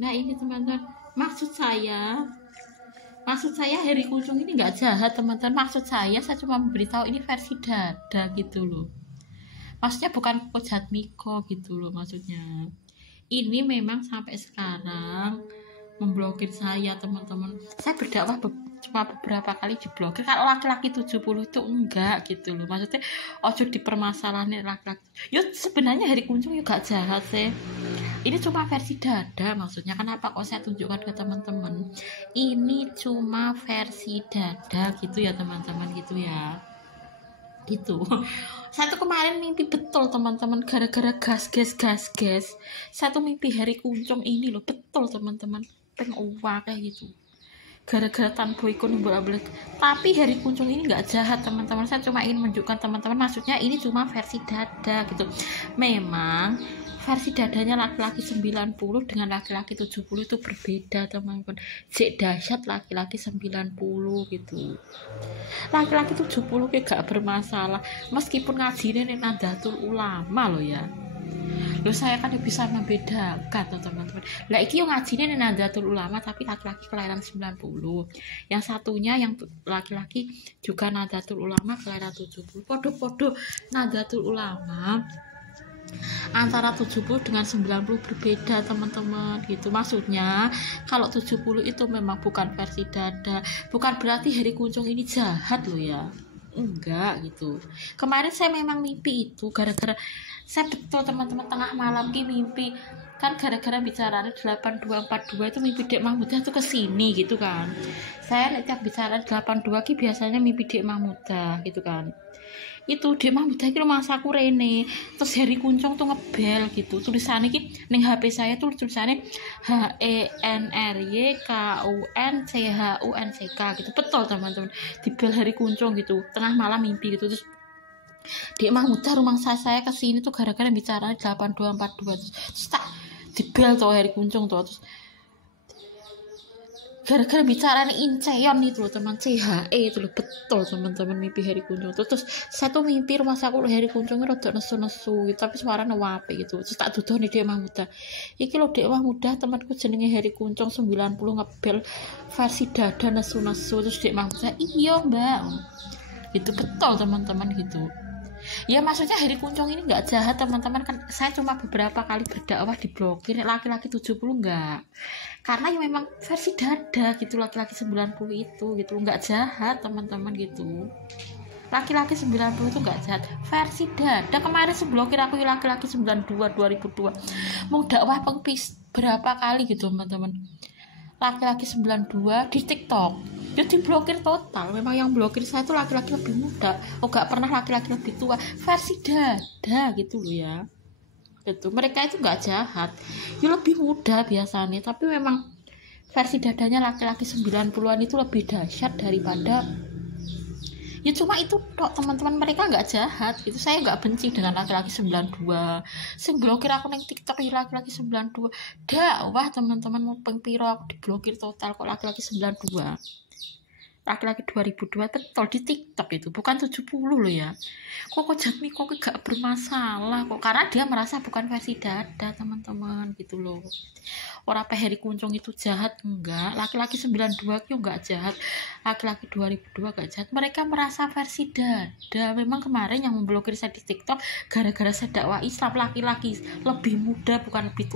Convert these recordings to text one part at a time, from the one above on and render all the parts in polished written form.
Nah ini teman-teman, maksud saya Heri Kuncung ini nggak jahat teman-teman. Maksud saya cuma memberitahu ini versi dada gitu loh. Maksudnya bukan Pojat Miko gitu loh maksudnya. Ini memang sampai sekarang memblokir saya teman-teman. Saya berdakwah cuma beberapa kali diblokir. Kalau laki-laki 70 itu enggak gitu loh. Maksudnya ojo dipermasalahin laki-laki. Yuk sebenarnya Heri Kuncung juga jahat sih. Ini cuma versi dada maksudnya. Kenapa kok saya tunjukkan ke teman-teman? Ini cuma versi dada gitu ya teman-teman gitu ya. Gitu. Saya tuh kemarin mimpi betul teman-teman gara-gara gas. Saya tuh mimpi Heri Kuncung ini loh betul teman-teman. Pengen uang kayak gitu. Gara-gara tanpa ikon bolak-balik. Tapi Heri Kuncung ini nggak jahat teman-teman. Saya cuma ingin menunjukkan teman-teman maksudnya ini cuma versi dada gitu. Memang versi dadanya laki-laki 90 dengan laki-laki 70 itu berbeda teman-teman. Cek dahsyat laki-laki 90 gitu. Laki-laki 70 kayak gak bermasalah meskipun ngajinya Nahdlatul Ulama loh ya. Loh saya kan bisa membedakan teman-teman. Lah iki yang ngajinya Nahdlatul Ulama tapi laki-laki kelahiran 90. Yang satunya yang laki-laki juga Nahdlatul Ulama kelahiran 70. Podo-podo Nahdlatul Ulama antara 70 dengan 90 berbeda teman-teman gitu. Maksudnya kalau 70 itu memang bukan versi dada, bukan berarti Heri Kuncung ini jahat loh ya, enggak gitu. Kemarin saya memang mimpi itu gara-gara saya betul teman-teman tengah malam ki mimpi kan gara-gara bicara 8242 itu mimpi Dek Mahmudah tuh kesini gitu kan. Saya tiap bicara 82 ki biasanya mimpi Dek Mahmudah gitu kan. Itu Dek Mahmudah ki rumahku rene. Terus Heri Kuncung tuh ngebel gitu. Tulisannya ki ning HP saya tuh tulisannya HENRYKUNCHUNCK gitu. Betul teman-teman. Dibel Heri Kuncung gitu. Tengah malam mimpi gitu. Terus Dek Mahmudah rumah saya kesini tuh gara-gara bicara 8242 terus tak dibel tuh Heri Kuncung tuh terus gara-gara bicara Incheon itu loh teman CHE itu loh betul teman-teman mimpi Heri Kuncung terus saya tuh mimpi rumah saku Heri Kuncung rada nesu-nesu gitu, tapi suaranya wape gitu terus tak duduh nih Dek Mahmudah iki loh Dek Mahmudah temanku jenenge Heri Kuncung 90 ngebel versi dada nesu-nesu terus Dek Mahmudah iya mbak itu betul teman-teman gitu. Ya maksudnya Heri Kuncung ini nggak jahat teman-teman kan saya cuma beberapa kali berdakwah diblokir laki-laki 70 enggak karena ya memang versi dada gitu laki-laki 90 itu gitu nggak jahat teman-teman gitu laki-laki 90 itu nggak jahat versi dada. Kemarin seblokir aku laki-laki 92 2002 mau dakwah pengpis berapa kali gitu teman-teman laki-laki 92 di TikTok jadi blokir total. Memang yang blokir saya itu laki-laki lebih muda gak pernah laki-laki lebih tua versi dada gitu loh ya gitu. Mereka itu gak jahat ya lebih muda biasanya tapi memang versi dadanya laki-laki 90-an itu lebih dahsyat daripada ya cuma itu tok teman-teman mereka nggak jahat gitu. Saya nggak benci dengan laki-laki 92 saya blokir aku neng TikTok ya laki-laki 92 dakwah teman-teman mau pengpiro aku diblokir total kok laki-laki 92 laki-laki 2002 betul di TikTok itu bukan 70 loh ya kok Jatmi kok gak bermasalah kok karena dia merasa bukan versi dada teman-teman gitu loh. Orang Heri Kuncung itu jahat enggak laki-laki 92 itu enggak jahat laki-laki 2002 enggak jahat mereka merasa versi dada. Memang kemarin yang memblokir saya di TikTok gara-gara saya dakwah Islam laki-laki lebih muda bukan lebih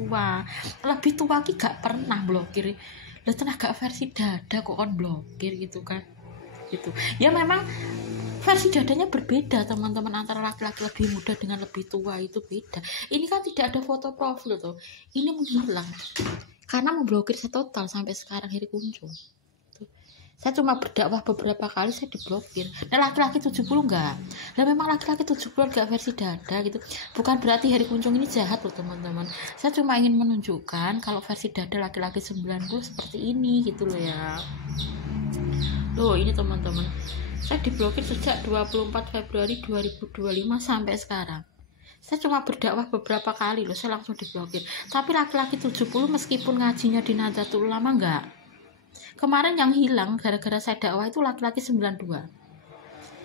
tua ki gak pernah blokir lah tenaga versi dada kok on blokir gitu kan gitu ya. Memang versi dadanya berbeda teman-teman antara laki-laki lebih muda dengan lebih tua itu beda. Ini kan tidak ada foto profil tuh ini menghilang karena memblokir saya total sampai sekarang Heri Kuncung tuh. Saya cuma berdakwah beberapa kali saya diblokir. Nah laki-laki 70 enggak. Nah memang laki-laki 70 enggak versi dada gitu. Bukan berarti Heri Kuncung ini jahat loh teman-teman. Saya cuma ingin menunjukkan kalau versi dada laki-laki 90 seperti ini gitu loh ya. Loh ini teman-teman. Saya diblokir sejak 24 Februari 2025 sampai sekarang. Saya cuma berdakwah beberapa kali loh saya langsung diblokir. Tapi laki-laki 70 meskipun ngajinya di Nahdlatul Ulama enggak. Kemarin yang hilang gara-gara saya dakwah itu laki-laki 92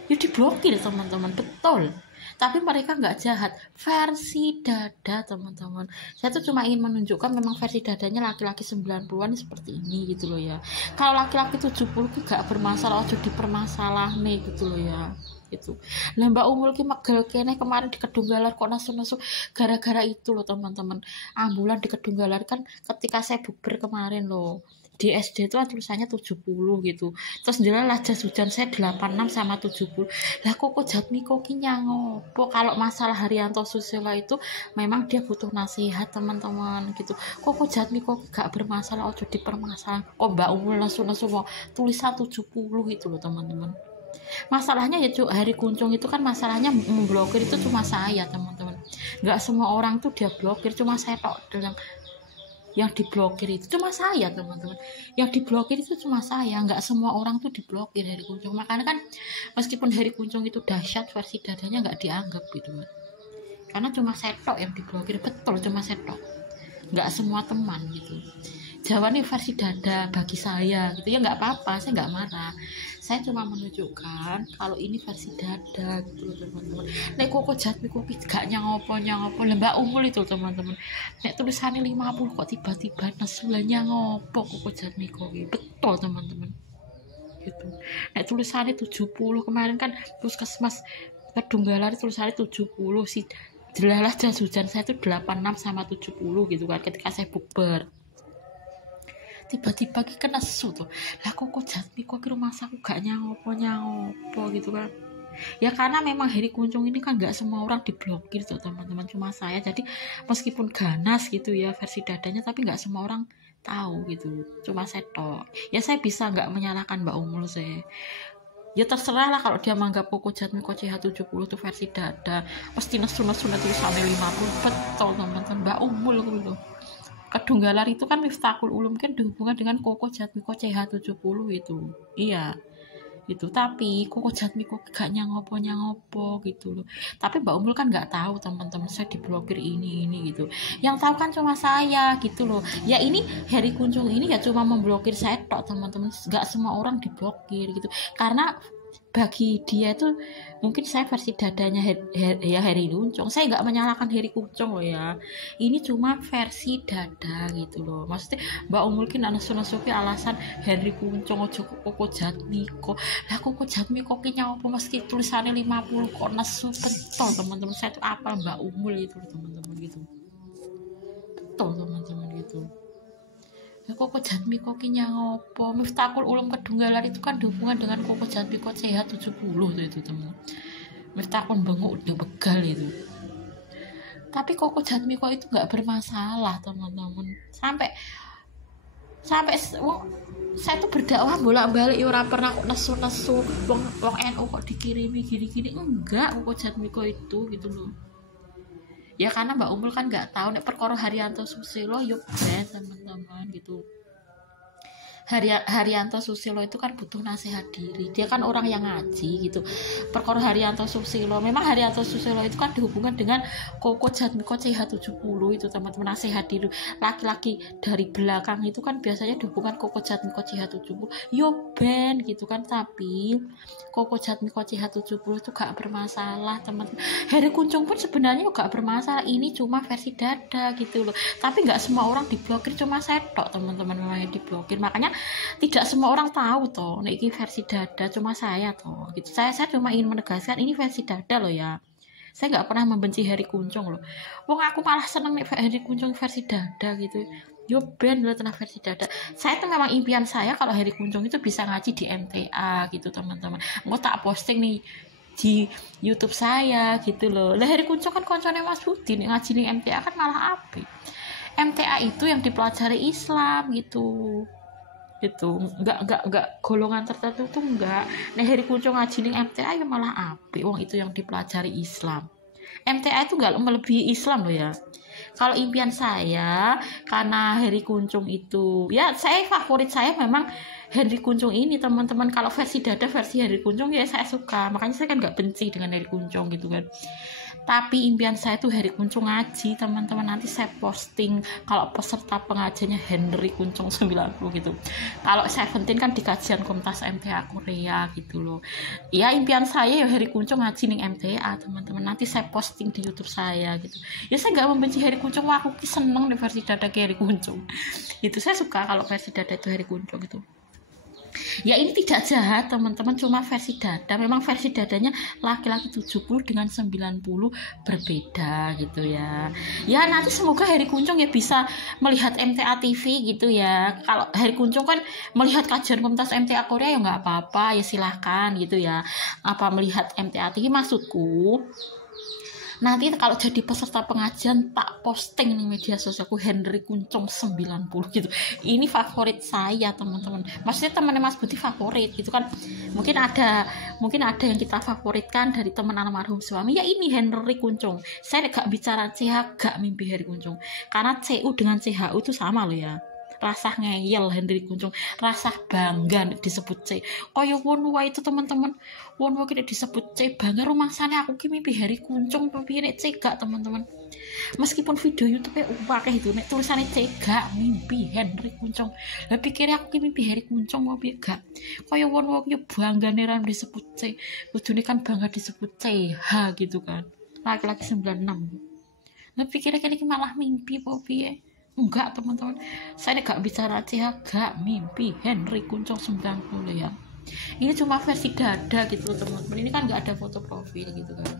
ya diblokir teman-teman, betul. Tapi mereka nggak jahat. Versi dada teman-teman, saya tuh cuma ingin menunjukkan memang versi dadanya laki-laki 90-an seperti ini gitu loh ya. Kalau laki-laki 70 itu gak bermasalah, ojo dipermasalah nih gitu loh ya. Itu lah Mbak Umul ki megel kene kemarin di Kedunggalar kok nasu-nasu gara-gara itu loh teman-teman. Ambulan di Kedunggalar kan ketika saya bukber kemarin loh, di SD itu tulisannya 70 gitu, terus jelas jas hujan saya 86 sama 70. Lah kok Jatmiko ki nyangopo. Kalau masalah Haryanto Susilo itu memang dia butuh nasihat teman-teman gitu. Kok Jatmiko gak bermasalah, ojo dipermasalah. Kok Mbak Umul nasu-nasu mau tulisan 70 itu loh teman-teman. Masalahnya ya Hari Kuncung itu kan masalahnya memblokir itu cuma saya teman-teman, nggak semua orang tuh dia blokir, cuma saya tok yang diblokir itu cuma saya teman-teman, yang diblokir itu cuma saya, nggak semua orang tuh diblokir Hari Kuncung. Makanya kan meskipun Hari Kuncung itu dahsyat, versi dadanya nggak dianggap gitu kan, karena cuma saya tok yang diblokir, betul cuma saya tok, nggak semua teman gitu. Jawa nih versi dada bagi saya gitu ya, nggak apa-apa, saya nggak marah, saya cuma menunjukkan kalau ini versi dada gitu loh teman-teman. Nek kok Jatmiko gak nyangopo Mbak Umul itu teman-teman, nek tulisannya 50 kok tiba-tiba nesulanya ngopo kok Jatmiko, betul teman-teman gitu. Nek tulisannya 70 kemarin kan Puskesmas Kedunggalar tulisannya 70 sih, jelas jas hujan saya itu 86 sama 70 gitu kan ketika saya bukber. Tiba-tiba kena nesu tuh, lah kok Jatmiko ki rumah aku gak nyangopo gitu kan. Ya karena memang Hari Kuncung ini kan gak semua orang diblokir tuh teman-teman, cuma saya. Jadi meskipun ganas gitu ya versi dadanya, tapi gak semua orang tahu gitu, cuma saya tok. Ya saya bisa gak menyalahkan Mbak Umul saya, ya terserah lah kalau dia menganggap Koko Jatmiko CH70 itu versi dada pasti nesu-nesu nanti sampai 50, betul teman-teman. Mbak Umul gitu. Kedunggalar itu kan Miftahul Ulum kan dihubungkan dengan Koko Jatmiko CH70 itu. Iya. Itu tapi Koko Jatmiko gak nyangopo gitu loh. Tapi Mbak Umul kan gak tahu teman-teman saya diblokir ini gitu. Yang tahu kan cuma saya gitu loh. Ya ini Hari Kuncung ini ya cuma memblokir saya tok teman-teman. Gak semua orang diblokir gitu. Karena bagi dia itu mungkin saya versi dadanya Hari Kuncung. Saya nggak menyalahkan Hari Kuncung loh ya, ini cuma versi dada gitu loh. Maksudnya Mbak Umul kan nasu-nasuki alasan Hari Kuncung ojo Koko Jatmiko. Lah Koko Jatmiko ki nyawa meski tulisannya 50 kok nesu, betul teman-teman. Saya tuh apal Mbak Umul itu teman-teman gitu, betul teman-teman gitu. Koko Jatmiko ki nyangopo. Miftahul Ulum Kedunggalar itu kan dihubungan dengan Koko Jatmiko CH70 itu teman. Miftahul bengok udah begal itu. Tapi Koko Jatmiko itu nggak bermasalah teman-teman. Sampai saya tuh berdakwah bolak-balik ora pernah kok nesu-nesu wong NU kok dikirimi gini-gini, enggak. Koko Jatmiko itu gitu loh. Ya karena Mbak Umul kan nggak tahu nek perkara Haryanto Susilo yuk teman-teman gitu. Haryanto Susilo itu kan butuh nasihat diri, dia kan orang yang ngaji gitu. Perkara Haryanto Susilo, memang Haryanto Susilo itu kan dihubungkan dengan Koko Jatmiko CH70 itu teman-teman. Nasihat diri laki-laki dari belakang itu kan biasanya dihubungkan Koko Jatmiko CH70 yo ben gitu kan. Tapi Koko Jatmiko CH70 itu gak bermasalah teman-teman. Hari Kuncung pun sebenarnya gak bermasalah, ini cuma versi dada gitu loh. Tapi gak semua orang diblokir, cuma saya tok teman-teman memang yang diblokir. Makanya tidak semua orang tahu toh ini versi dada, cuma saya toh gitu. Saya cuma ingin menegaskan ini versi dada loh ya. Saya nggak pernah membenci Hari Kuncung loh. Wong aku malah seneng nih Hari Kuncung versi dada gitu. Yo ben lo tenang versi dada. Saya tuh memang impian saya kalau Hari Kuncung itu bisa ngaji di MTA gitu teman-teman. Mau tak posting nih di YouTube saya gitu loh. Lah Hari Kuncung kan koncone Mas Budi nih ngaji di MTA kan malah apik. MTA itu yang dipelajari Islam gitu. Itu enggak golongan tertentu tuh enggak. Nah Hari Kuncung ngaji ning MTA ya malah apik, wong itu yang dipelajari Islam. MTA itu enggak melebihi Islam loh ya. Kalau impian saya karena Hari Kuncung itu ya, saya favorit saya memang Hari Kuncung ini teman-teman. Kalau versi dada versi Hari Kuncung ya saya suka, makanya saya kan enggak benci dengan Hari Kuncung gitu kan. Tapi impian saya tuh Heri Kuncung ngaji, teman-teman. Nanti saya posting kalau peserta pengajiannya Henry Kuncung 90 gitu. Kalau Seventeen kan di kajian Komtas MTA Korea gitu loh. Ya impian saya ya Heri Kuncung ngaji ning MTA, teman-teman. Nanti saya posting di YouTube saya gitu. Ya saya nggak membenci Heri Kuncung, wah aku seneng nih versi dada Heri Kuncung. Itu saya suka kalau versi dada itu Heri Kuncung gitu. Ya ini tidak jahat teman-teman, cuma versi dada. Memang versi dadanya laki-laki 70 dengan 90 berbeda gitu ya. Ya nanti semoga Heri Kuncung ya bisa melihat MTA TV gitu ya. Kalau Heri Kuncung kan melihat kajian Komtas MTA Korea ya nggak apa-apa, ya silahkan gitu ya. Apa melihat MTA TV maksudku, nanti kalau jadi peserta pengajian tak posting di media sosialku Henry Kuncung 90 gitu. Ini favorit saya teman-teman. Maksudnya temannya Mas Budi favorit gitu kan. Mungkin ada yang kita favoritkan dari teman almarhum suami. Ya ini Henry Kuncung. Saya gak bicara CH, gak mimpi Henry Kuncung. Karena CU dengan CHU itu sama loh ya. Rasa ngeyel Henry Kuncung, rasa bangga disebut C. Kaya wonwa itu teman-teman, wonwa kini disebut C, bangga rumah sana aku ki mimpi Heri Kuncung tapi nek C gak teman-teman. Meskipun video YouTube-nya kayak itu nek tulisannya C gak mimpi Henry Kuncung. Lah pikirnya aku ki mimpi Heri Kuncung mau gak. Kaya wonwa ki bangga ram disebut C. Kudune kan bangga disebut C H gitu kan. Laki-laki 96. Lah pikirnya kini malah mimpi apa piye? Enggak teman-teman, saya gak bicara CH, gak mimpi Henry Kuncung 90 ya. Ini cuma versi dada gitu teman-teman. Ini kan gak ada foto profil gitu kan.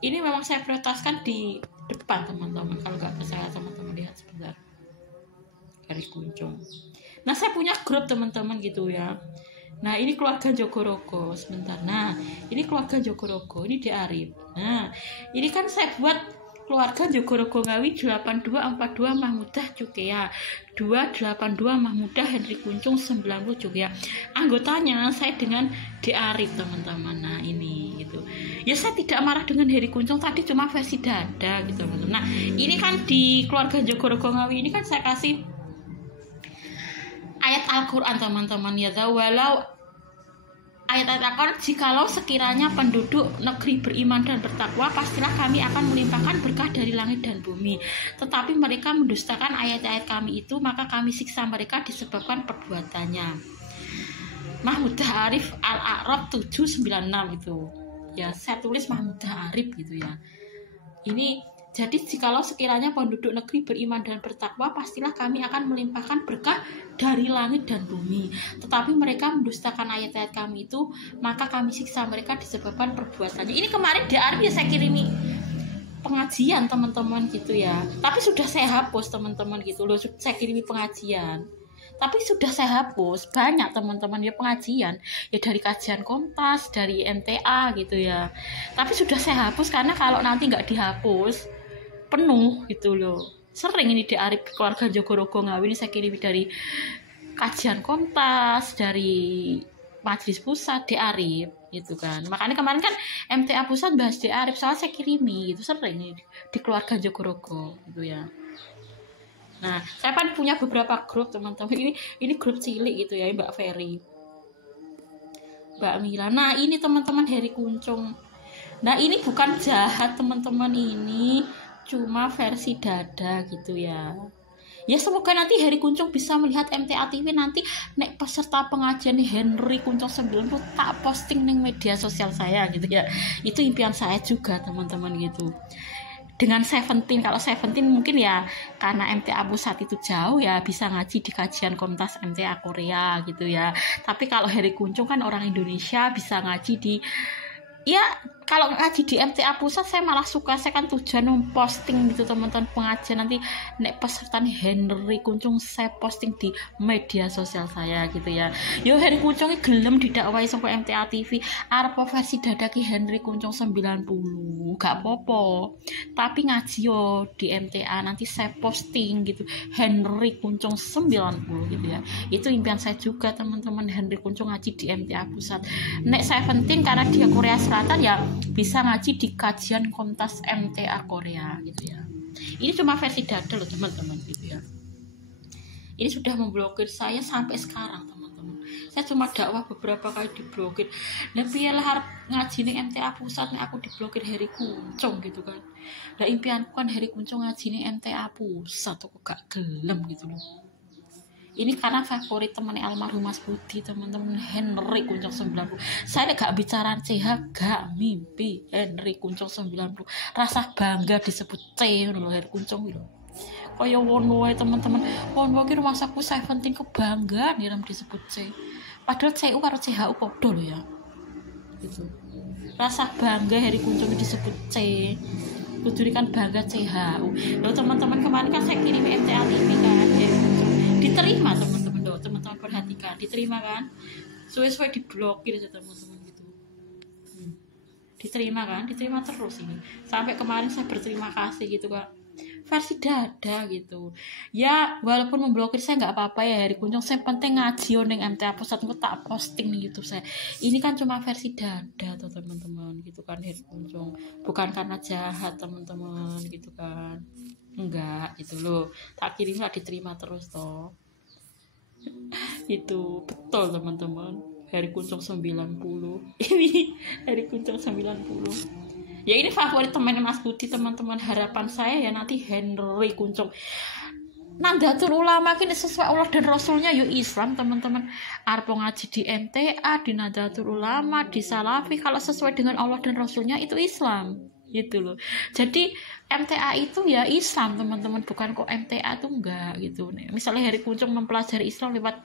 Ini memang saya prioritaskan di depan teman-teman. Kalau gak percaya teman-teman lihat sebentar Henry Kuncung. Nah saya punya grup teman-teman gitu ya. Nah ini keluarga Jogorogo sebentar. Nah ini keluarga Jogorogo, ini Arif. Nah ini kan saya buat keluarga Jogorogo Ngawi 8242 Mahmudah Cukea 282 Mahmudah Henry Kuncung 90 Cukea. Anggotanya saya dengan Arif teman-teman. Nah ini gitu. Ya saya tidak marah dengan Heri Kuncung, tadi cuma versi dada gitu teman-teman. Nah ini kan di keluarga Jogorogo Ngawi ini kan saya kasih ayat Al-Quran teman-teman ya. Walau ayat-ayat Al-Quran, jikalau sekiranya penduduk negeri beriman dan bertakwa, pastilah kami akan melimpahkan berkah dari langit dan bumi. Tetapi mereka mendustakan ayat-ayat kami itu, maka kami siksa mereka disebabkan perbuatannya. Mahmudah Arif Al-A'raf 796 itu. Ya, saya tulis Mahmudah Arif gitu ya. Ini jadi jikalau sekiranya penduduk negeri beriman dan bertakwa, pastilah kami akan melimpahkan berkah dari langit dan bumi. Tetapi mereka mendustakan ayat-ayat kami itu, maka kami siksa mereka disebabkan perbuatannya. Ini kemarin di Arif ya saya kirimi pengajian teman-teman gitu ya. Tapi sudah saya hapus teman-teman gitu loh. Saya kirimi pengajian. Tapi sudah saya hapus. Banyak teman-teman ya pengajian. Ya dari kajian Kompas, dari MTA gitu ya. Tapi sudah saya hapus karena kalau nanti nggak dihapus penuh gitu loh. Sering ini di Arif keluarga Jogorogo Ngawi ini saya kirim dari kajian Kompas, dari Majelis Pusat di Arif gitu kan. Makanya kemarin kan MTA Pusat bahas di Arif, soalnya saya kirimi gitu, sering di keluarga Jogorogo gitu ya. Nah saya kan punya beberapa grup teman-teman. Ini grup cilik gitu ya, Mbak Ferry, Mbak Mila. Nah ini teman-teman Heri Kuncung. Nah ini bukan jahat teman-teman, ini cuma versi dada gitu ya. Ya semoga nanti Heri Kuncung bisa melihat MTA TV nanti nek peserta pengajian Henry Kuncung 90 tak posting ning media sosial saya gitu ya. Itu impian saya juga teman-teman gitu. Dengan Seventeen, kalau Seventeen mungkin ya karena MTA Pusat itu jauh ya bisa ngaji di kajian Komtas MTA Korea gitu ya. Tapi kalau Heri Kuncung kan orang Indonesia, bisa ngaji di ya kalau ngaji di MTA Pusat saya malah suka. Saya kan tujuan memposting gitu teman-teman pengajian nanti nek peserta Henry Kuncung saya posting di media sosial saya gitu ya. Yo Henry Kuncung gelem didakwai sampai MTA TV arep versi dadaki Henry Kuncung 90 gak apa-apa, tapi ngaji yo di MTA nanti saya posting gitu Henry Kuncung 90 gitu ya. Itu impian saya juga teman-teman, Henry Kuncung ngaji di MTA Pusat. Nek Seventeen karena dia Korea Selatan ya bisa ngaji di kajian Komtas MTA Korea gitu ya. Ini cuma versi dada loh teman-teman gitu ya. Ini sudah memblokir saya sampai sekarang teman-teman. saya cuma dakwah beberapa kali diblokir. Lah piye lah arep ngaji ning MTA pusat nek aku diblokir Heri Kuncung gitu kan. Lah impianku kan Heri Kuncung ngaji ning MTA pusat kok gak gelem gitu loh. Ini karena favorit temannya almarhum Mas Budi, teman-teman, Henry Kuncung 90. Saya gak bicara CH, gak mimpi Henry Kuncung 90. Rasa bangga disebut C loh Henry Kuncung itu. Kaya wono wae teman-teman. Wono ki rumah saku 17 kebanggaan direm disebut C. Padahal CU karo CHU padha lho ya. Gitu. Rasa bangga Henry Kuncung disebut C. Kudune kan bangga CHU. Loh teman-teman, kemarin kan saya kirim MTA TV kan Henry Kuncung. Diterima teman-teman, doh teman-teman perhatikan, diterima kan, suwe-suwe diblokir aja teman-teman gitu. Diterima kan, diterima terus ini sampai kemarin saya berterima kasih gitu kak, versi dada gitu ya, walaupun memblokir saya nggak apa-apa ya Heri Kuncung, saya penting ngaji neng MTA pusat, aku tak posting nih YouTube saya, ini kan cuma versi dada tuh teman-teman gitu kan Heri Kuncung, bukan karena jahat teman-teman gitu kan, enggak gitu loh, tak kirim lah diterima terus toh. Itu betul teman-teman, Heri Kuncung 90 ini Heri Kuncung 90 ya, ini favorit temannya Mas Budi teman-teman. Harapan saya ya nanti Henry Kuncung Nahdlatul Ulama kini sesuai Allah dan Rasulnya yuk Islam teman-teman, arep ngaji di MTA, di Nahdlatul Ulama, di Salafi, kalau sesuai dengan Allah dan Rasulnya itu Islam gitu loh. Jadi MTA itu ya Islam teman-teman, bukan kok MTA tuh enggak gitu. Misalnya Heri Kuncung mempelajari Islam lewat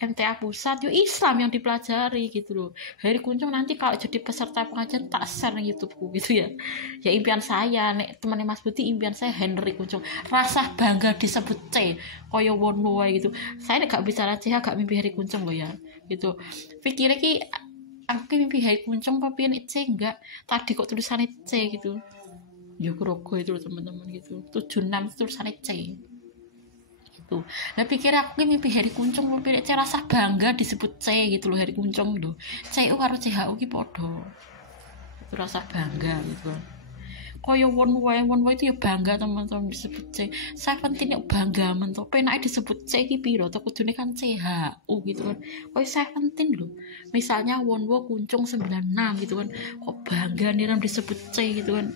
MTA pusat, yuk Islam yang dipelajari gitu loh. Heri Kuncung nanti kalau jadi peserta pengajian tak share di YouTubeku gitu ya. Ya impian saya, nek temannya Mas Budi, impian saya Henry Kuncung. Rasa bangga disebut C, koyo wono wae gitu. Saya gak bicara C, gak mimpi Heri Kuncung loh ya. Gitu. Pikirnya ki aku mimpi Heri Kuncung tapi nek C enggak. Tadi kok tulisannya C gitu. Jogorogo itu loh teman-teman gitu. 76 tulisannya C. Tuh. Nah pikir aku mimpi Heri Kuncung, mimpi C rasa bangga disebut C gitu loh Heri Kuncung tuh. CU karo CHU ki podo. Itu rasa bangga gitu. Koyo won wae itu ya bangga teman-teman disebut C. Saya penting bangga men to. Penake disebut C ki piro to kudune kan CHU gitu kan. Koyo saya penting lho. Misalnya wonwo Kuncung 96 gitu kan. Kok bangga nih disebut C gitu kan.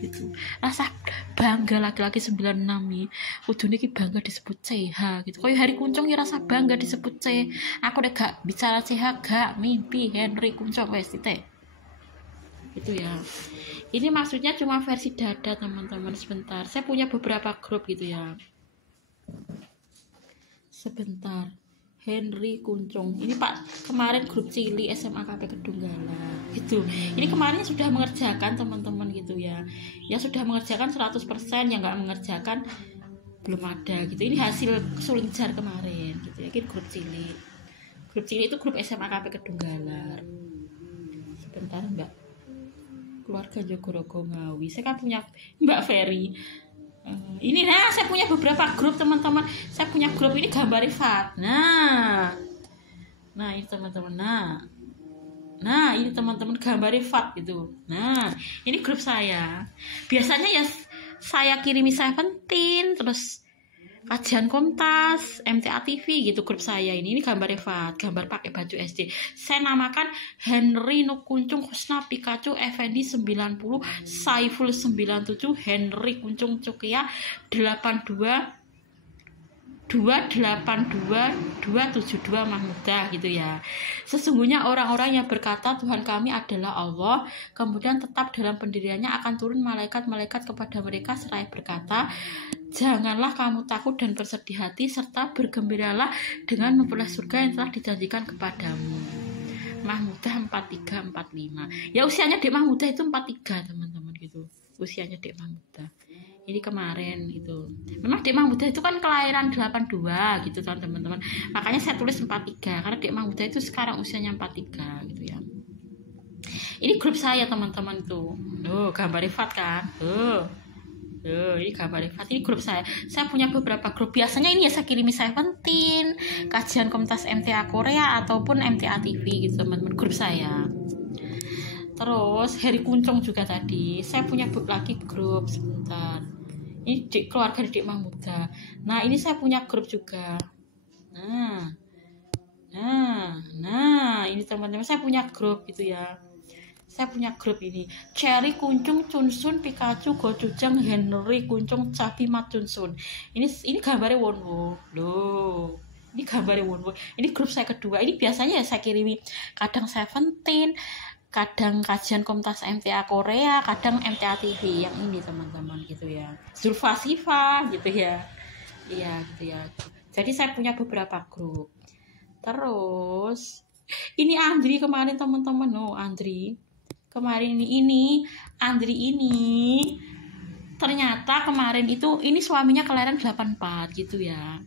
Gitu. Rasa bangga laki-laki 96 nih kudune iki bangga disebut CH gitu. Koyo Heri Kuncung ya rasa bangga disebut C. Aku udah gak bicara CH, gak mimpi Henry Kuncung wes titik. Itu ya. Ini maksudnya cuma versi dada teman-teman. Sebentar, saya punya beberapa grup gitu ya. Sebentar. Henry Kuncung ini Pak, kemarin grup Cili SMA KP Kedunggala gitu. Ini kemarin sudah mengerjakan teman-teman gitu ya. Yang sudah mengerjakan 100%, yang nggak mengerjakan belum ada gitu. Ini hasil suling jar kemarin gitu ya. Ini grup Cili. Grup Cili itu grup SMA KP Kedunggala. Sebentar Mbak. Keluarga Jogorogo Ngawi. Saya kan punya Mbak Ferry. Ini nah saya punya beberapa grup teman-teman. Saya punya grup ini gambar Rifat. Nah ini teman-teman. Nah ini teman-teman gambar Rifat gitu. Nah ini grup saya. Biasanya ya saya kirimi 17 terus kajian Komtas, MTA TV gitu grup saya ini gambar Rifat, gambar pakai baju SD. Saya namakan Henry Kuncung Husna Pikachu Effendi 90, Saiful 97, Henry Kuncung Cukia 82 282 272 Mahmudah gitu ya. Sesungguhnya orang-orang yang berkata Tuhan kami adalah Allah, kemudian tetap dalam pendiriannya akan turun malaikat-malaikat kepada mereka seraya berkata, janganlah kamu takut dan bersedih hati serta bergembiralah dengan memperoleh surga yang telah dijanjikan kepadamu. Mahmudah 43 45. Ya usianya Dek Mahmudah itu 43 teman-teman gitu. Usianya Dek Mahmudah. Ini kemarin itu. Memang Dek Mahmudah itu kan kelahiran 82 gitu kan teman-teman. Makanya saya tulis 43 karena Dek Mahmudah itu sekarang usianya 43 gitu ya. Ini grup saya teman-teman tuh. Gambar Rifat kan. Ini gambar Rifat. Ini grup saya. Saya punya beberapa grup. Biasanya ini ya saya kirimi 17, kajian Komtas MTA Korea ataupun MTA TV gitu teman-teman, grup saya. Terus Heri Kuncung juga tadi. Saya punya lagi grup sebentar. Ini keluarga Dek Mahmudah. Nah ini saya punya grup juga. Nah Nah, ini teman-teman, saya punya grup gitu ya. Saya punya grup ini. Cherry, Kuncung, Chunsun, Pikachu, Gochujang, Henry, Kuncung, Cabi, Mat Chunsun. Ini gambarnya Wonwo. Loh. Ini gambarnya Wonwo. Ini grup saya kedua. Ini biasanya ya saya kirimi kadang Seventeen, kadang kajian Komtas MTA Korea, kadang MTA TV yang ini teman-teman gitu ya. Zulfa Siva gitu ya. Iya gitu ya. Jadi saya punya beberapa grup. Terus ini Andri kemarin teman-teman. Oh, Andri. Kemarin ini Andri ini ternyata kemarin itu ini suaminya kelahiran 84 gitu ya.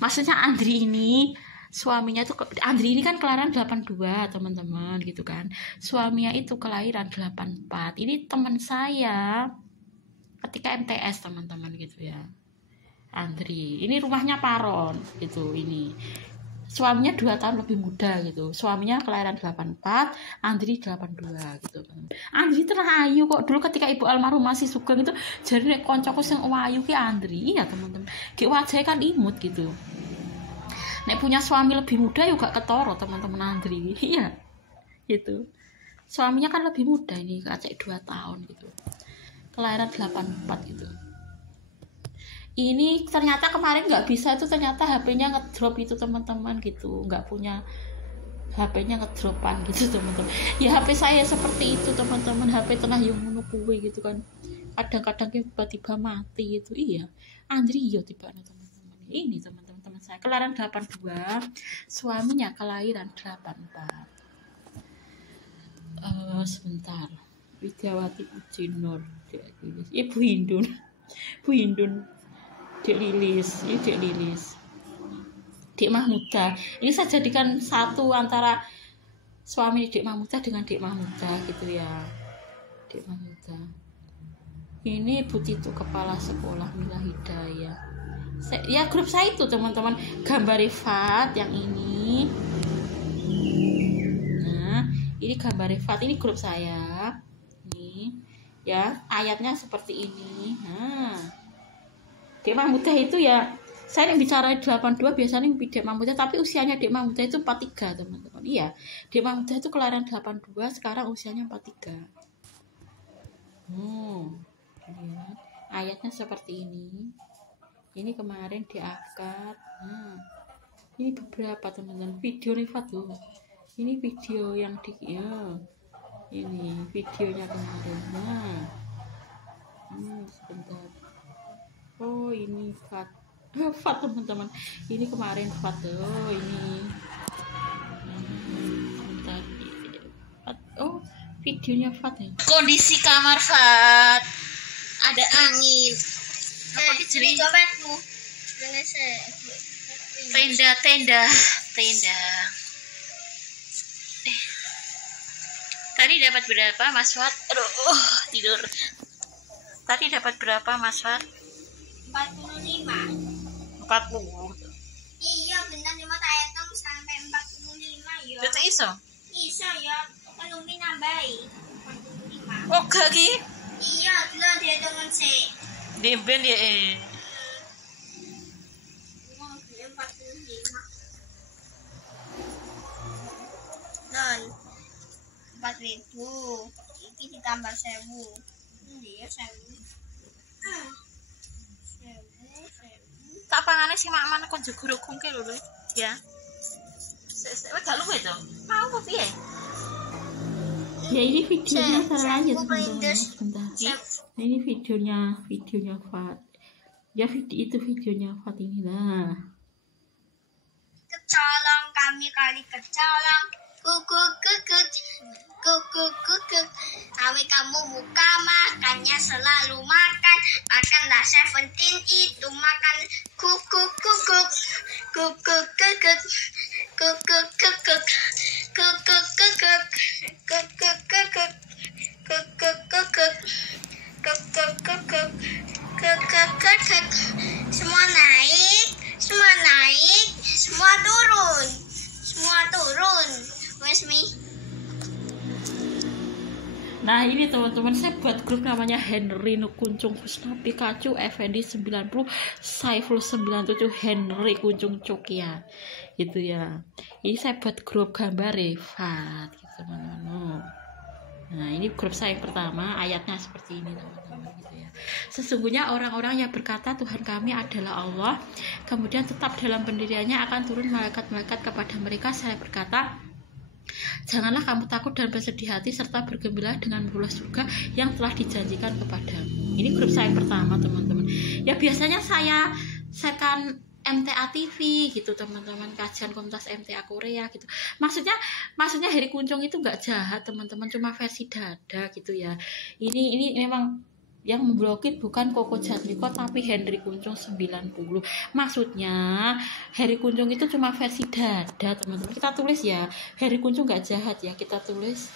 Maksudnya Andri ini suaminya tuh, Andri ini kan kelahiran 82 teman-teman gitu kan. Suaminya itu kelahiran 84. Ini teman saya ketika MTS teman-teman gitu ya. Andri ini rumahnya Paron gitu. Ini suaminya 2 tahun lebih muda gitu. Suaminya kelahiran 84, Andri 82 gitu. Andri terayu kok. Dulu ketika ibu almarhum masih sugeng itu jadi nek koncoku sing wayu ki Andri. Iya teman-teman. Ki wajahnya kan imut gitu. Nek punya suami lebih muda juga ketoro teman-teman Andri. Iya. Gitu. Suaminya kan lebih muda ini, kacek 2 tahun gitu. Kelahiran 84 gitu. Ini ternyata kemarin nggak bisa itu, ternyata HP-nya ngedrop itu teman-teman gitu, nggak punya HP-nya ngedropan gitu teman-teman. Ya HP saya seperti itu teman-teman, HP tengah yang ngono kuwe gitu kan, kadang-kadang tiba-tiba mati gitu. Iya Andri yo tiba teman-teman. Ini teman-teman saya kelahiran 82, suaminya kelahiran 84. Sebentar, Widyawati Puji Nur, Ibu Hindun, Bu Hindun, Dek Lilis, ini Dek Lilis, Dek Mahmuda. Ini saya jadikan satu antara suami Dek Mahmuda dengan Dek Mahmuda gitu ya. Dek Mahmuda. Ini Bu Titu, kepala sekolah Mila Hidayah. Ya grup saya itu teman-teman, gambar Rifat yang ini. Nah, ini gambar Rifat, ini grup saya. Nih, ya ayatnya seperti ini. Nah, Dek Mahmuda itu ya, saya yang bicara 82 biasanya Dek Mahmuda, tapi usianya Dek Mahmuda itu 43 teman-teman. Iya, Dek Mahmuda itu kelahiran 82, sekarang usianya 43. Lihat, ayatnya seperti ini. Ini kemarin diangkat. Ini beberapa teman-teman video Rifat loh. Ini video yang ini videonya kemarin. Sebentar. Oh ini Fat teman-teman, ini kemarin Fat. Oh ini sebentar. Oh videonya Fat ya. Kondisi kamar Fat, ada angin. Apa jadi copetmu? Tenda. Tadi dapat berapa Mas Fat? Aduh, tidur. Tadi dapat berapa Mas Fat? 45. 40. Iya benar, cuma saya hitung sampai 45 ya. Betul iso? Iso ya, kalau nambahi 45. Oh gak Iya, belum dia hitungan sih. Demben ya Oh, dia 45. Non 4.000. Ini ditambah 1.000. Ini ya 1.000. tak pangane si mak mana kon jegoro kungke lho ya. Wes gak luwe to. Mau apa piye? Ya ini videonya salah aja sebentar. Nah, ini videonya Fat. Ya videonya Fat ini lah. Kecolong kami kali kecolong. Kukuk. Kami kamu buka makannya selalu makan. Makanlah Seventeen itu makan kukuk. Semua naik, semua turun. Wes mi. Nah ini teman-teman, saya buat grup namanya Henry Kuncung Kusna Pikachu Effendi 90 Saiful 97 Henry Kuncung Cokia gitu ya. Ini saya buat grup gambar Rifat gitu teman-teman. Nah ini grup saya yang pertama, ayatnya seperti ini teman-teman gitu ya. Sesungguhnya orang-orang yang berkata Tuhan kami adalah Allah, kemudian tetap dalam pendiriannya akan turun malaikat-malaikat kepada mereka. Saya berkata, janganlah kamu takut dan bersedih hati serta bergembira dengan memperoleh surga yang telah dijanjikan kepadamu. Ini grup saya yang pertama teman-teman. Ya biasanya saya setan MTA TV gitu teman-teman, kajian komunitas MTA Korea gitu. Maksudnya Heri Kuncung itu nggak jahat teman-teman, cuma versi dada gitu ya. Ini memang yang memblokir bukan Koko Jatmiko tapi Henry Kuncung 90. Maksudnya Heri Kuncung itu cuma versi dada teman-teman. Kita tulis ya, Heri Kuncung nggak jahat ya, kita tulis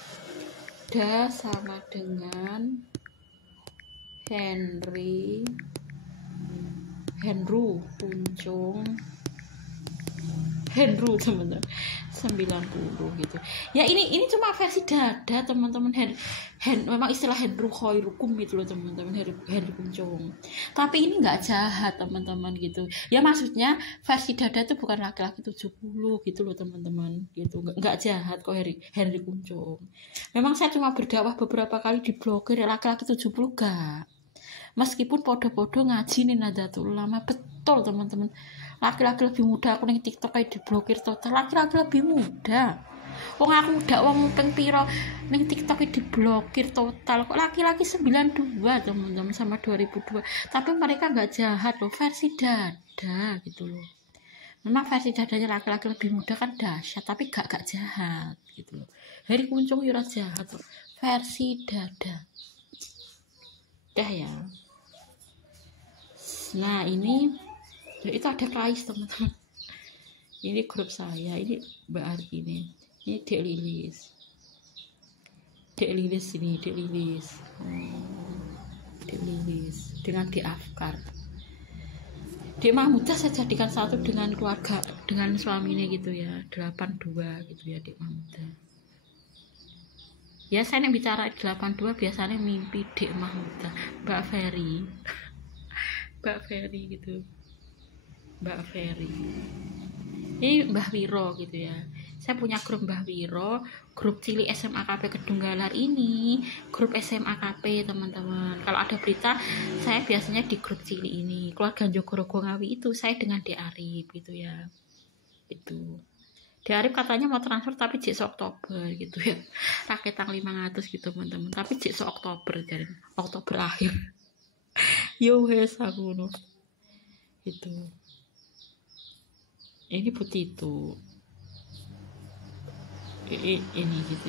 da sama dengan Henry Kuncung teman-teman 90 gitu ya. Ini cuma versi dada teman-teman. Memang istilah Henry khairukum gitu loh teman-teman, Henry Kuncung, tapi ini nggak jahat teman-teman gitu ya. Maksudnya versi dada itu bukan laki-laki 70 gitu loh teman-teman gitu, nggak jahat kok Henry Kuncung. Memang saya cuma berdakwah beberapa kali diblokir laki-laki 70 gak, meskipun podo-podo ngaji nih Nahdlatul Ulama betul teman-teman. Laki-laki lebih muda aku ning TikTok kayak diblokir total. Laki-laki lebih muda. Wong aku muda wong ping piro ning TikTok diblokir total. Kok laki-laki 92 teman-teman sama 2002. Tapi mereka nggak jahat loh, versi dada gitu loh. Memang versi dadanya laki-laki lebih muda kan dahsyat, tapi gak jahat gitu loh. Heri Kuncung ora jahat loh. Versi dada. Dah ya. Nah ini ya, itu ada Kais teman-teman. Ini grup saya, ini Mbak Arki ini Dek Lilis ini Dek Lilis dengan Dek Afkar. Dek Mahmudah saya jadikan satu dengan keluarga, dengan suaminya gitu ya, 82 gitu ya Dek Mahmudah. Ya saya yang bicara 82 biasanya mimpi Dek Mahmudah, Mbak Ferry gitu. Mbak Ferry ini Mbah Wiro gitu ya. Saya punya grup Mbah Wiro, grup Cili SMA KP Kedunggalar ini, grup SMA KP teman-teman. Kalau ada berita saya biasanya di grup Cili ini. Keluarga Jogorogo Ngawi itu saya dengan Dek Arif gitu ya. Itu Dek Arif katanya mau transfer tapi jek Oktober gitu ya. Raketang 500 gitu teman-teman. Tapi jek Oktober jadi Oktober akhir. Yo wes aku no. Itu ini putih itu ini gitu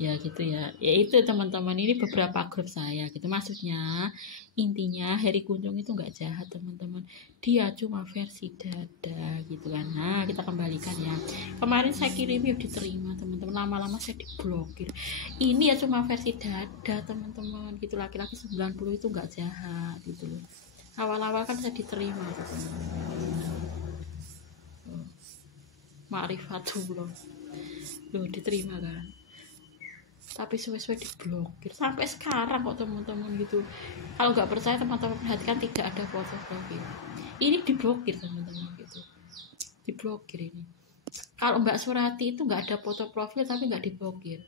ya gitu ya itu teman-teman. Ini beberapa grup saya gitu. Maksudnya intinya Heri Kuncung itu nggak jahat teman-teman, dia cuma versi dada gitu kan. Nah kita kembalikan ya, kemarin saya kirim ya diterima teman-teman, lama-lama saya diblokir. Ini ya cuma versi dada teman-teman gitu. Laki-laki 90 itu nggak jahat gitu loh. Awal-awal kan saya diterima Ma'rifatullah loh, diterima kan, tapi suwe-suwe diblokir sampai sekarang kok teman-teman gitu. Kalau nggak percaya teman-teman perhatikan, tidak ada foto profil. Ini diblokir teman-teman gitu, diblokir ini. Kalau Mbak Surati itu nggak ada foto profil tapi nggak diblokir.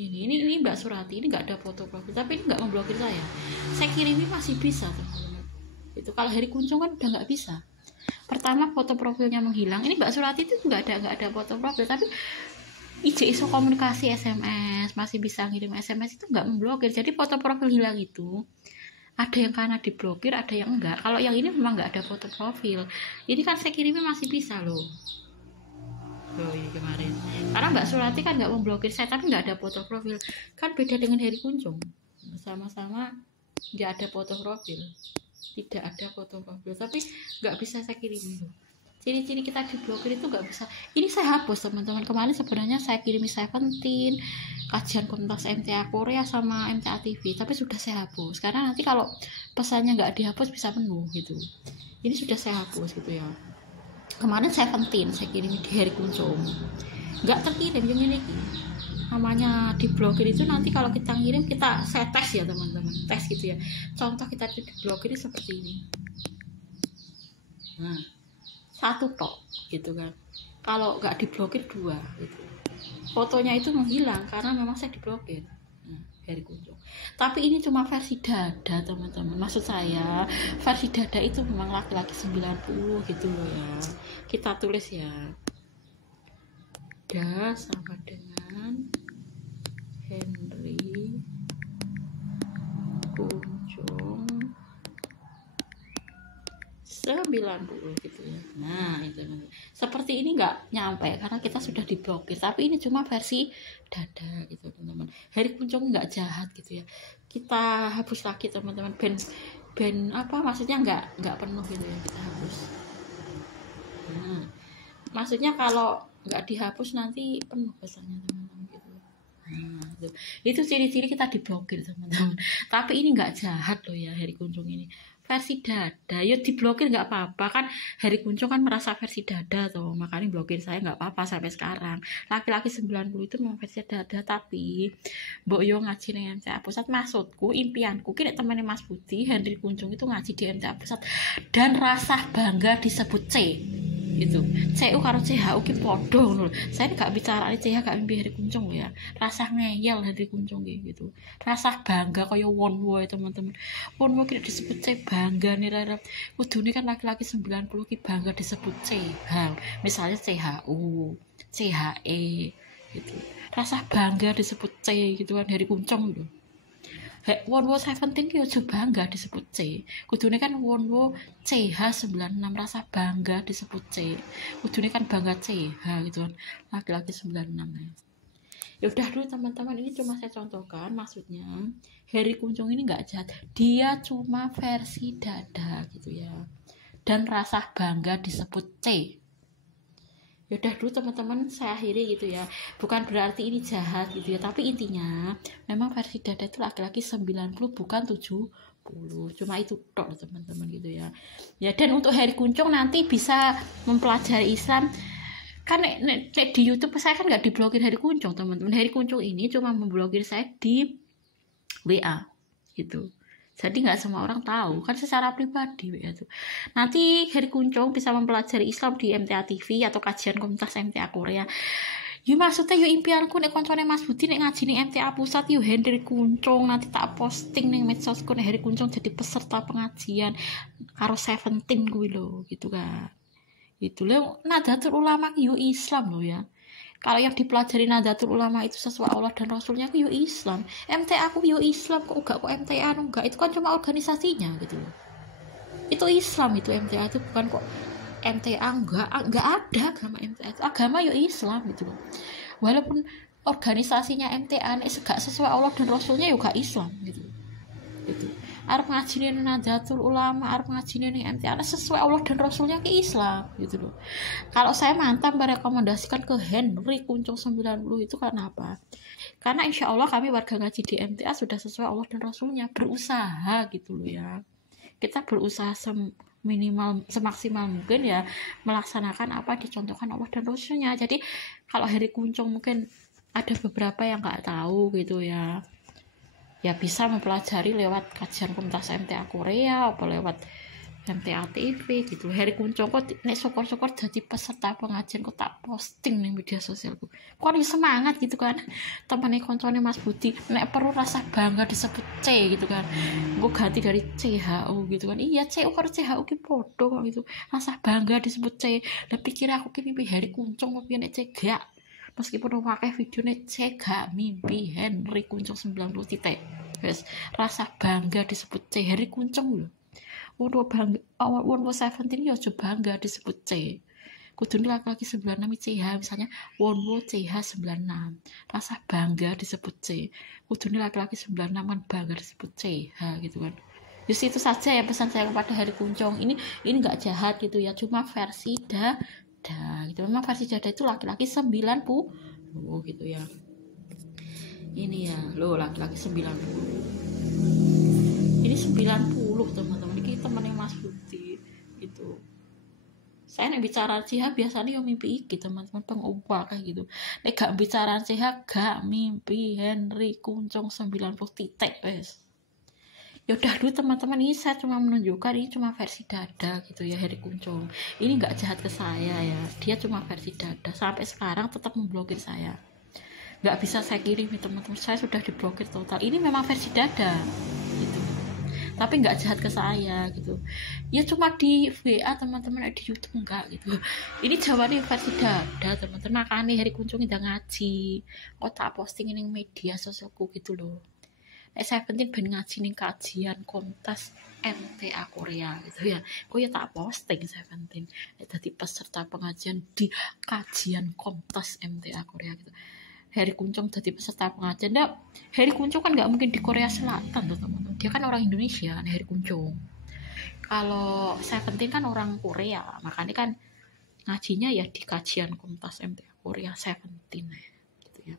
Ini Mbak Surati ini nggak ada foto profil tapi ini nggak memblokir saya. Saya kirimi masih bisa teman-teman. Itu kalau Heri Kuncung kan udah nggak bisa. Pertama foto profilnya menghilang. Ini Mbak Surati itu nggak ada foto profil tapi iso komunikasi SMS, masih bisa ngirim SMS, itu nggak memblokir. Jadi foto profil hilang itu ada yang karena diblokir, ada yang enggak. Kalau yang ini memang nggak ada foto profil. Ini kan saya kirimnya masih bisa loh. Iya kemarin. Karena Mbak Surati kan nggak memblokir saya tapi nggak ada foto profil. Kan beda dengan Heri Kuncung. Sama-sama nggak ada foto profil. Tidak ada foto profil tapi nggak bisa saya kirim. Ciri-ciri kita diblokir itu nggak bisa. Ini saya hapus teman-teman. Kemarin sebenarnya saya kirimi 17, kajian komunitas MTA Korea sama MTA TV, tapi sudah saya hapus karena nanti kalau pesannya nggak dihapus bisa penuh gitu. Ini sudah saya hapus gitu ya. Kemarin 17 saya kirimi di Heri Kuncung. nggak terkirim yang ini namanya diblokir itu. Nanti kalau kita ngirim saya tes ya teman-teman, tes gitu ya. Contoh kita diblokir seperti ini, nah 1 tok gitu kan. Kalau nggak diblokir 2 gitu, fotonya itu menghilang karena memang saya diblokir. Heri Kunchung. Tapi ini cuma versi dada teman-teman, maksud saya versi dada itu memang laki-laki 90 gitu loh ya. Kita tulis ya, da sama dengan Heri Kunchung 90 gitu ya. Nah itu seperti ini nggak nyampe karena kita sudah diblokir, tapi ini cuma versi dada gitu teman-teman. Heri Kunchung nggak jahat gitu ya, kita hapus lagi teman-teman. Ben apa maksudnya nggak penuh gitu ya, kita hapus. Nah maksudnya kalau nggak dihapus nanti penuh pesannya teman-teman gitu. Nah, itu ciri-ciri kita diblokir teman-teman. Tapi ini nggak jahat loh ya Heri Kunchung ini. Versi dada, ya diblokir nggak apa-apa kan. Heri Kunchung kan merasa versi dada tuh, makanya blokir saya nggak apa-apa sampai sekarang. Laki-laki 90 itu memang versi dada, tapi mbok yo ngaji ning MTA Pusat. Maksudku, impianku kira temannya Mas Budi, Heri Kunchung itu ngaji di MTA Pusat dan rasa bangga disebut C gitu. CU karo CHU ki podo ngono. Saya gak bicara CH gak mimpi Heri Kunchung ya. Rasa ngeyel Heri Kunchung gitu. Rasa bangga kaya Wonwo teman-teman. Wonwo ki disebut C bangga nih rara. Kudune kan laki-laki 90 ki bangga disebut C. Misalnya CHU, CHE gitu. Rasa bangga disebut C gitu kan Heri Kunchung gitu. Wonwo 17 ki aja bangga disebut C. Kudune kan Wonwo CH96, rasa bangga disebut C. Kudune kan bangga CH gitu kan. Laki-laki 96 ya. Ya udah dulu teman-teman, ini cuma saya contohkan, maksudnya Heri Kunchung ini nggak jahat. Dia cuma versi dada gitu ya. Dan rasa bangga disebut C. Ya udah dulu teman-teman, saya akhiri gitu ya. Bukan berarti ini jahat gitu ya, tapi intinya memang versi dada itu laki-laki 90 bukan 70. Cuma itu tok teman-teman gitu ya. Ya dan untuk Heri Kunchung nanti bisa mempelajari Islam. Kan di YouTube saya kan nggak diblokir Heri Kunchung teman-teman. Heri Kunchung ini cuma memblokir saya di WA gitu. Jadi nggak semua orang tahu kan secara pribadi ya tuh. Nanti Heri Kunchung bisa mempelajari Islam di MTA TV atau kajian komunitas MTA Korea. Yuk maksudnya yuk impianku nek koncone Mas Budi nek ngaji ning MTA Pusat yuk Heri Kunchung nanti tak posting ning medsosku nek Heri Kunchung jadi peserta pengajian karo 17 kuwi lho gitu kan. Itu lho Nahdlatul Ulama yuk Islam loh ya. Kalau yang dipelajari Nahdlatul Ulama itu sesuai Allah dan Rasulnya aku yo Islam. MTA aku yo Islam kok MTA enggak. Itu kan cuma organisasinya gitu. Itu Islam itu MTA itu bukan kok MTA enggak ada agama MTA itu. Agama yo Islam gitu loh. Walaupun organisasinya MTA nek gak sesuai Allah dan Rasulnya yo gak Islam gitu. Gitu. Arep ngaji ning Nahdlatul Ulama, arep ngaji ning MTA sesuai Allah dan Rasulnya ke Islam gitu loh. Kalau saya mantap merekomendasikan ke Heri Kunchung 90 itu karena apa? Karena insya Allah kami warga ngaji di MTA sudah sesuai Allah dan Rasulnya, berusaha gitu loh ya. Kita berusaha minimal semaksimal mungkin ya melaksanakan apa dicontohkan Allah dan Rasulnya. Jadi kalau Heri Kunchung mungkin ada beberapa yang nggak tahu gitu ya. Ya bisa mempelajari lewat kajian komunitas MTA Korea apa lewat MTA TV gitu. Heri Kunchung kok nek syukur-syukur jadi peserta pengajian kok tak posting ning media sosialku. Kok semangat gitu kan. Temane koncone Mas Budi nek perlu rasa bangga disebut C gitu kan. Gue ganti dari CHU gitu kan. Iya CU karo CHU ki podo kok gitu. Rasa bangga disebut C. Lah pikir aku ki mimpi Heri Kunchung kok piye nek C gak. Meskipun pakai videonya C gak mimpi Heri Kunchung 90 titik. Wes rasa bangga disebut C Heri Kunchung lho. Wonwo bangga Wonwo 17 ya aja bangga disebut C. Kudune laki-laki 96 CH misalnya Wonwo CH 96. Rasa bangga disebut C. Kudune laki-laki 96 kan bangga disebut CH gitu kan. Just itu saja ya pesan saya kepada Heri Kunchung. Ini enggak jahat gitu ya, cuma versi dada gitu. Memang versi dada itu laki-laki 90 gitu ya. Ini ya lo laki-laki 90. Ini 90 teman-teman. Ini temannya Mas Budi itu Saya nek bicara CH biasanya yo mimpi iki teman-teman pengubah kayak gitu. Nek gak bicara CH gak mimpi Henry Kuncung 90 titik wes. Ya udah dulu teman-teman, ini saya cuma menunjukkan ini cuma versi dada gitu ya Henry Kuncung. Ini nggak jahat ke saya ya, dia cuma versi dada. Sampai sekarang tetap memblokir saya. Nggak bisa saya kirim teman-teman, saya sudah diblokir total. Ini memang versi dada gitu. Tapi nggak jahat ke saya gitu. Ya cuma di WA teman-teman, di YouTube enggak gitu. Ini jawabannya versi dada teman-teman. Makanya Henry Kuncung udah ngaji. Oh tak posting ini media sosialku gitu loh. Saya penting ben ngaji ning kajian kontes MTA Korea gitu ya. Kok ya tak posting saya penting. Dadi peserta pengajian di kajian kontes MTA Korea gitu. Henry Kuncung dadi peserta pengajian. Nah, Henry Kuncung kan nggak mungkin di Korea Selatan tuh teman-teman. Dia kan orang Indonesia, Henry Kuncung. Kalau saya penting kan orang Korea, makanya kan ngajinya ya di kajian kontes MTA Korea saya penting gitu ya.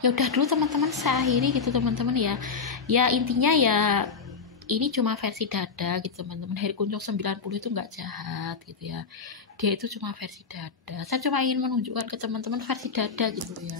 Ya udah dulu teman-teman, saya akhiri gitu teman-teman ya. Ya intinya ya ini cuma versi dada gitu teman-teman. Henry Kuncung 90 itu nggak jahat gitu ya. Dia itu cuma versi dada. Saya cuma ingin menunjukkan ke teman-teman versi dada gitu ya.